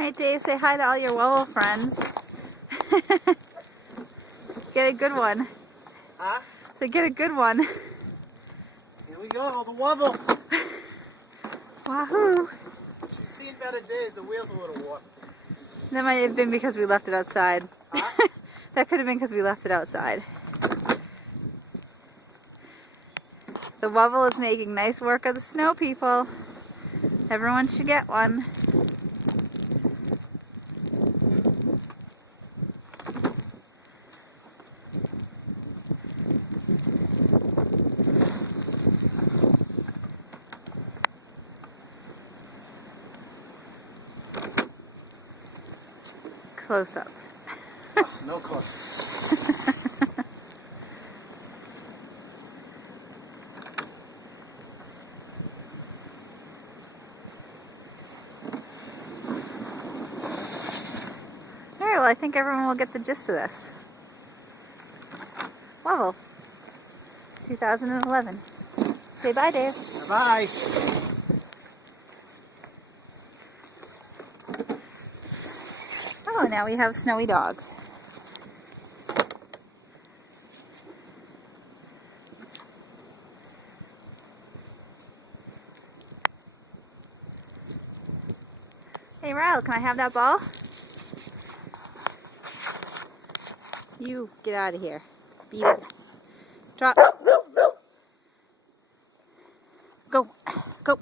Alright, Dave, say hi to all your Wobble friends. Get a good one. Huh? So get a good one. Here we go, the wobble. Wahoo! She's seen better days, the wheel's a little warped. That might have been because we left it outside. Huh? That could have been because we left it outside. The Wobble is making nice work of the snow people. Everyone should get one. Close up. No close. Alright, well I think everyone will get the gist of this. Wobble. 2011. Say bye, Dave. Bye. Oh, now we have snowy dogs. Hey, Ryle, can I have that ball? You, get out of here. Beat it. Drop. Go. Go.